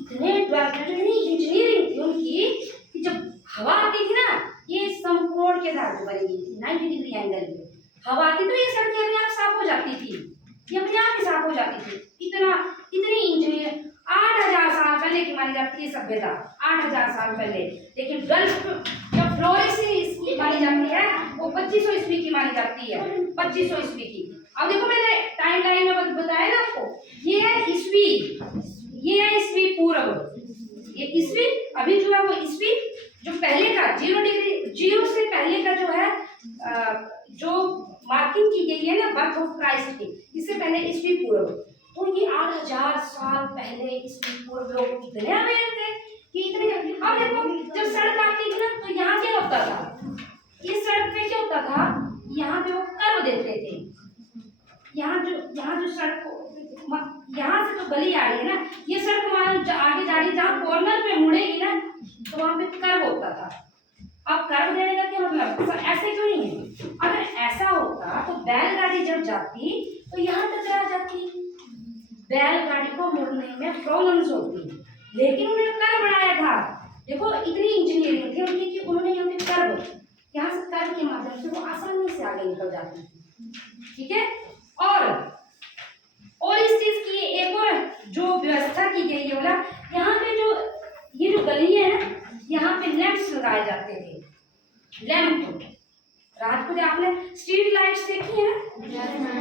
इतने इंजीनियरिंग थी उनकी कि जब हवा आती थी ना, ये समकोण के धार बनी हुई थी 90 डिग्री एंगल पे हवा आती तो ये सड़कें अपने आप साफ हो जाती थी, ये अपने आप ही साफ हो जाती थी। इतनी इंजीनियर 8000 साल पहले की मानी जाती है सभ्यता, 8000 साल पहले। लेकिन गल्फ जब फ्लोरेंस इसकी मानी जाती है वो 2500 ईस्वी की मानी जाती है, 2500 ईस्वी की। अब देखो मैंने टाइम लाइन में बताया ना आपको, ये है ईस्वी, ये है ईस्वी पूर्व, ये ईस्वी अभी जो है वो ईस्वी जो पहले का 0 डिग्री 0 से पहले का जो है जो मार्किंग की गई है ना बर्थ ऑफ क्राइस्ट की, इससे पहले ईस्वी पूर्व। तो ये 8000 साल पहले ईस्वी पूर्व लोग कितने अवेयर थे कि इतने। अब देखो जब सड़क आती थी ना तो यहाँ क्या होता था, इस सड़क पे क्या होता था, यहाँ पे वो कर्व देते थे। यहाँ जो सड़क यहाँ से तो गली आ रही है ना, ये सड़क मान आगे जा रही है, जहाँ कॉर्नर पे मुड़ेगी ना तो वहाँ पे कर्व होता था। अब कर्व देने का क्या मतलब, ऐसे क्यों नहीं है? अगर ऐसा होता तो बैलगाड़ी जब जाती तो यहाँ टकरा जाती, बैलगाड़ी को मुड़ने में प्रॉब्लम्स होती, लेकिन उन्होंने कर्व बनाया था। देखो इतनी इंजीनियरिंग थी उनकी कि उन्होंने यहाँ पे कर्व, यहाँ से कर्व के माध्यम से वो आसानी से आगे निकल जाती, ठीक है। और इस चीज की एक और जो व्यवस्था की गई है बोला, यहाँ पे जो ये जो गली है ना, यहाँ पे लैंप्स लगाए जाते थे, लैंप। रात को आपने स्ट्रीट लाइट्स देखी है ना,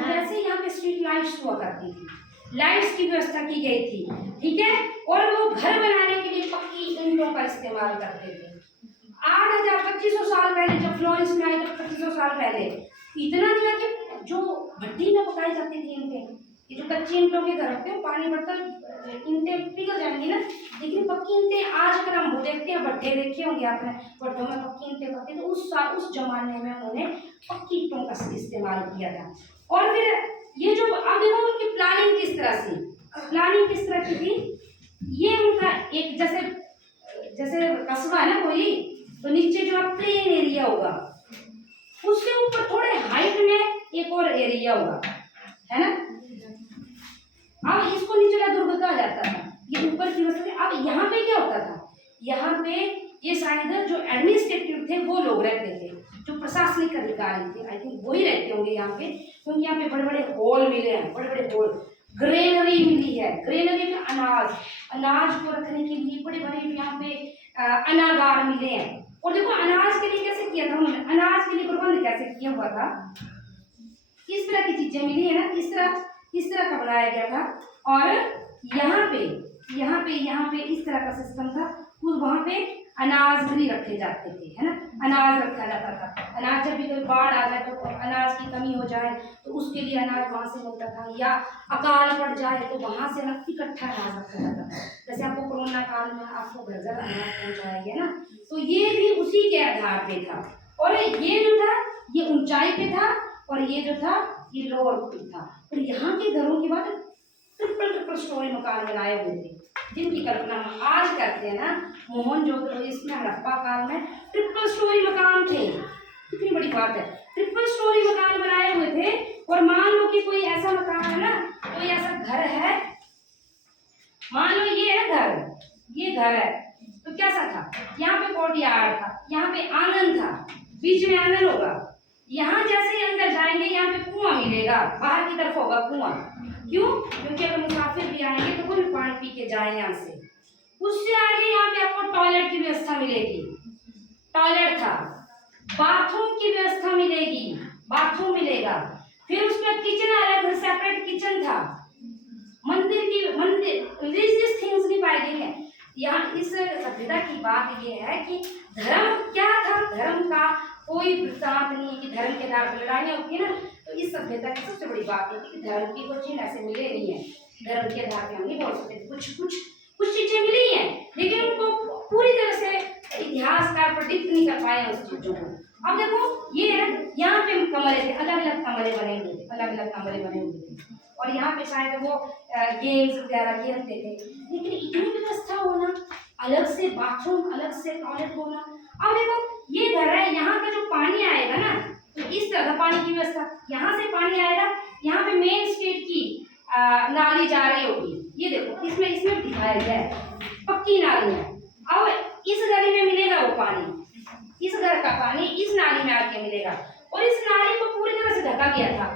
वैसे यहाँ पे स्ट्रीट लाइट्स हुआ करती थी, लाइट्स की व्यवस्था की गई थी, ठीक है। और वो घर बनाने के लिए पक्की ईंटों का इस्तेमाल करते थे। 2500 साल पहले जब फ्लोरेंस में आए, तो 2500 साल पहले इतना दिया कि जो भट्टी में पकाई जाती थी ईंटें, ये जो कच्ची ईंटों के घर होते हैं पानी भरता ईंटें पिघल जाएंगी ना, लेकिन पक्की ईंटें आज अगर हम देखते हैं, भट्टे देखे होंगे आपने, भट्टों में पक्की ईंटें पकते, तो उस जमाने में उन्होंने पक्की ईंटों का इस्तेमाल किया था। और फिर ये जो अब देखो उनकी प्लानिंग किस तरह से, प्लानिंग किस तरह की थी, ये उनका एक जैसे कस्बा है ना कोई, तो नीचे जो प्लेन एरिया होगा, उसके ऊपर थोड़े हाइट में एक और एरिया होगा, है ना। अब इसको निचला दुर्ग कहा जाता था, ये ऊपर की वजह। अब यहाँ पे क्या होता था, यहाँ पे ये शायद जो एडमिनिस्ट्रेटिव थे वो लोग रहते थे, जो प्रशासनिक अधिकारी थे, आई थिंक वही रहते होंगे यहाँ पे, क्योंकि यहाँ पे बड़े बड़े हॉल मिले हैं, बड़े बड़े हॉल, ग्रेनरी मिली है, ग्रेनरी में अनाज को रखने के लिए बड़े बड़े यहाँ पे अनागार मिले हैं। और देखो अनाज के लिए कैसे किया था उन्होंने, अनाज के लिए प्रबंध कैसे किया हुआ था, किस तरह की चीजें मिली है ना, इस तरह का बनाया गया था। और यहाँ पे इस तरह का सिस्टम था, वहाँ पे अनाज भी रखे जाते थे, है ना, अनाज रखा जाता था। अनाज जब भी कोई बाढ़ आ जाए तो अनाज की कमी हो जाए तो उसके लिए अनाज वहाँ से मिलता था, या अकाल पड़ जाए तो वहाँ से इकट्ठा अनाज रखा जाता था। जैसे आपको कोरोना काल में आपको घर घर अनाज पहुँचाया गया ना, तो ये भी उसी के आधार पे था। और ये जो था ये ऊंचाई पे था, और ये जो था ये लोअर पे था। और यहाँ के घरों की बात, ट्रिपल स्टोरी मकान बनाए हुए थे, जिनकी कल्पना हम आज करते हैं ना, मोहनजोदड़ो इसमें हड़प्पा काल में ट्रिपल स्टोरी मकान थे। कितनी बड़ी बात है, ट्रिपल स्टोरी मकान बनाए हुए थे। और मान लो कि कोई ऐसा मकान है ना, कोई ऐसा घर है, मान लो ये है घर, ये घर है, तो कैसा था, यहाँ पे कोर्टयार्ड था, यहाँ पे आंगन था, बीच में आंगन होगा, यहाँ जैसे ही अंदर जाएंगे यहाँ पे कुआं मिलेगा, बाहर की तरफ होगा कुआं। क्यों? क्योंकि अगर मुसाफिर भी आएंगे तो वो भी पानी पी के जाए यहाँ से। उससे आगे यहाँ पे आपको टॉयलेट की व्यवस्था मिलेगी, टॉयलेट था, बाथरूम की व्यवस्था मिलेगी, बाथरूम मिलेगा। फिर उसमें किचन अलग, सेपरेट किचन था। मंदिर रिलीजियस थिंग्स नहीं पाई गई है यहाँ। इस सभ्यता की बात ये है कि धर्म क्या था, धर्म का कोई वृत्तांत नहीं है कि धर्म के आधार पर लड़ाइयाँ होती है ना, तो इस सभ्यता की सबसे बड़ी बात है कि धर्म की कोई चीज ऐसे मिले नहीं है, धर्म के आधार पर हम नहीं बोल सकते। कुछ चीजें मिली हैं, लेकिन उनको पूरी तरह से इतिहासकार प्रेडिक्ट नहीं कर पाए उस चीजों को। अब देखो ये है, यहाँ पे कमरे थे, अलग अलग कमरे बने हुए थे, अलग अलग कमरे बने हुए थे, और यहाँ पे शायद वो गेम्स वगैरह खेलते थे। लेकिन इतनी व्यवस्था होना, अलग से बाथरूम, अलग से टॉयलेट होना। अब देखो ये घर है, यहाँ का जो पानी आएगा ना, तो इस तरह पानी की व्यवस्था, यहाँ से पानी आएगा, यहाँ पे मेन स्ट्रीट की नाली जा रही होगी, ये देखो इसमें इसमें दिखाया गया है पक्की नाली है। अब इस गली में मिलेगा वो पानी, इस घर का पानी इस नाली में आके मिलेगा, और इस नाली को पूरी तरह से ढका गया था,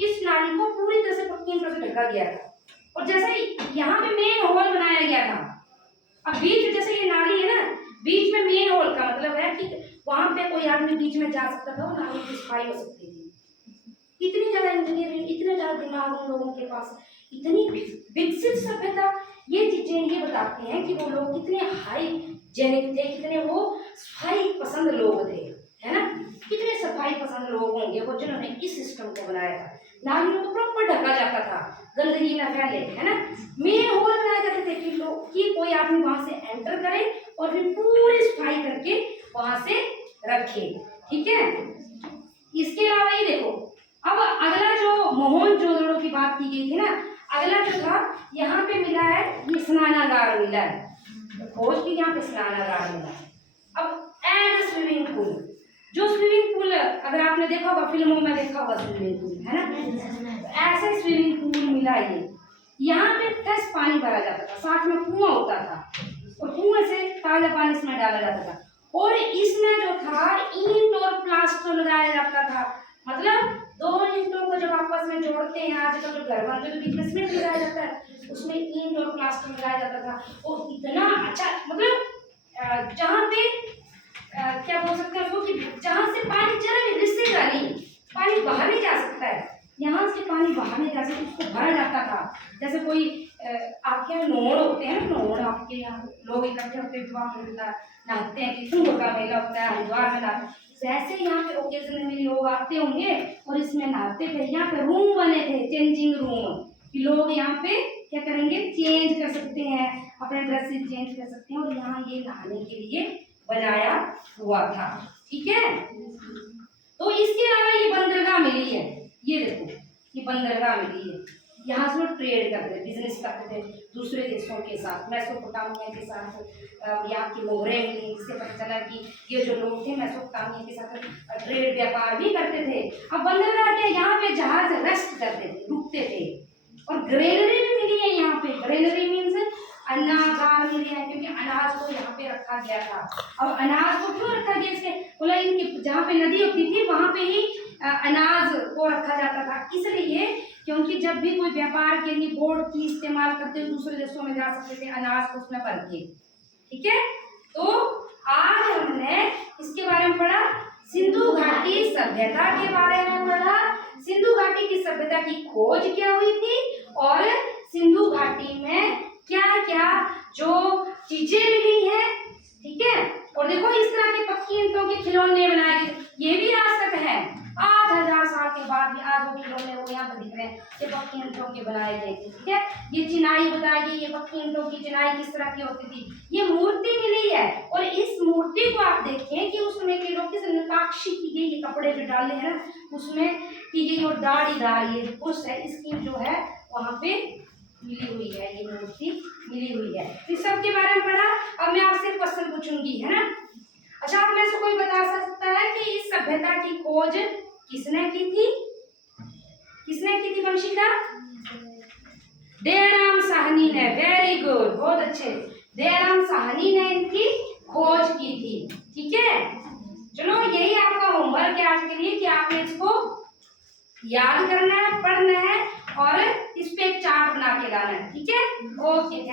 इस नाली को पूरी तरह से पक्की तरह से ढका गया था। और जैसे यहाँ पे मेन होल बनाया गया था, अब बीच में जैसे ये नाली है ना, बीच में मेन होल का मतलब है कि वहां पे कोई आदमी बीच में जा सकता था, नाली की सफाई हो सकती थी। इतनी ज्यादा इंजीनियरिंग, इतने ज्यादा दिमाग उन लोगों के पास, इतनी विकसित सभ्यता। ये चीजें ये बताती हैं कि वो लोग कितने हाइजेनिक थे, कितने वो सफाई पसंद लोग थे, है ना। कितने सफाई पसंद लोग होंगे वो जिन्होंने इस सिस्टम को बनाया था। नालियों को प्रॉपर ढका जाता था, गंदगी न फैले, है ना। मेन होल बनाए जाते थे कि लोग कि कोई आदमी वहां से एंटर करे और फिर पूरी सफाई करके वहां से रखे, ठीक है। इसके अलावा ये देखो, अब अगला जो मोहनजोदड़ो की बात की गई थी ना, अगला जो था यहाँ पे मिला है ये स्नानागार मिला है, खोज की यहाँ पे स्नानागार मिला है। अब एंड स्विमिंग पूल, जो स्विमिंग पूल अगर आपने देखा होगा फिल्मों में देखा होगा स्विमिंग पूल, है ना, ऐसे स्विमिंग पूल मिला ये। यहाँ पे फ्रेश पानी भरा जाता था, साथ में कुआं होता था और कुएं से ताजा पानी इसमें डाला जाता था। और इसमें जो था ईंट और प्लास्टर लगाया जाता था, मतलब दो ईंटों को जब आपस में जोड़ते हैं, आजकल जो घर बनते हैं तो बीच में सीमेंट लगाया जाता है, उसमें ईंट और प्लास्टर लगाया जाता था। और इतना अच्छा, मतलब जहाँ पे क्या बोल सकते हैं उसको कि जहाँ से पानी जरा भी रिसेगा नहीं, पानी बाहर नहीं जा सकता है, यहाँ से पानी बाहर नहीं जा सकता, उसको भरा जाता था। जैसे कोई आपके यहाँ नोड़ होते हैं ना, नोड़ आपके यहाँ लोग इकट्ठे होते हैं, वहाँ मिलता नहाते हैं कि कुंभ का मेला होता है हरिद्वार में नहाते, वैसे यहाँ पे ओकेजनली लोग आते होंगे और इसमें नहाते थे। यहाँ पे रूम बने थे, चेंजिंग रूम, कि लोग यहाँ पे क्या करेंगे, चेंज कर सकते हैं, अपने ड्रेसेस चेंज कर सकते हैं, और यहाँ ये नहाने के लिए बनाया हुआ था, ठीक है। तो इसके अलावा ये बंदरगाह मिली है, ये देखो ये बंदरगाह मिली है, यहाँ से लोग ट्रेड करते थे, बिजनेस करते थे दूसरे देशों के साथ, मेसोपोटामिया के साथ। यहाँ की मोहरें मिली, इससे पता चला कि ये जो लोग थे मेसोपोटामिया के साथ ट्रेड व्यापार भी करते थे। अब बंदरगाह के यहाँ पे जहाज रेस्ट करते थे, रुकते थे। और ग्रेनरी भी मिली है यहाँ पे, ग्रेनरी मीन्स अनागार मिले हैं, क्योंकि अनाज को यहाँ पे रखा गया था। अब अनाज को क्यों रखा गया, इसके बोला इनके जहाँ पे नदी होती थी वहां पे ही अनाज को रखा जाता था, इसलिए क्योंकि जब भी कोई व्यापार के लिए बोट की इस्तेमाल करते हुए दूसरे देशों में जा सकते थे अनाज को उसमें भर के, ठीक है। तो आज हमने इसके बारे में पढ़ा, सिंधु घाटी सभ्यता के बारे में पढ़ा, सिंधु घाटी की सभ्यता की खोज क्या हुई थी, और सिंधु घाटी में क्या क्या जो चीजें मिली हैं, ठीक है। और देखो इस तरह के पक्की ईंटों के खिलौने बनाए गए, ये भी आज तक है, 8000 साल के बाद भी आज वो खिलौने वो यहाँ पर दिख रहे हैं, ये पक्की ईंटों के बनाए गए थे, ठीक है। ये चिनाई बताई गई, ये पक्की ईंटों की चिनाई किस तरह की होती थी, ये मूर्ति मिली है। और इस मूर्ति को आप देखें कि उसमें के लोग किस नक्काशी की गई, ये कपड़े जो डाले हैं ना उसमें की गई, और दाढ़ी ये पुरुष है इसकी जो है वहाँ पे मिली हुई है, ये मूर्ति मिली हुई है। इस सब के बारे में पढ़ा। अब मैं आपसे क्वेश्चन पूछूंगी, है ना। अच्छा, आप में से कोई बता सकता है कि इस सभ्यता की खोज किसने की थी, किसने की थी वंशिका? दयाराम साहनी ने, वेरी गुड, बहुत अच्छे, दयाराम साहनी ने इनकी खोज की थी, ठीक है। चलो यही आपका होमवर्क है आज के लिए कि आपने इसको याद करना है, पढ़ना है और इस पे एक चार्ट बना के लाना है, ठीक है। Okay, thank you.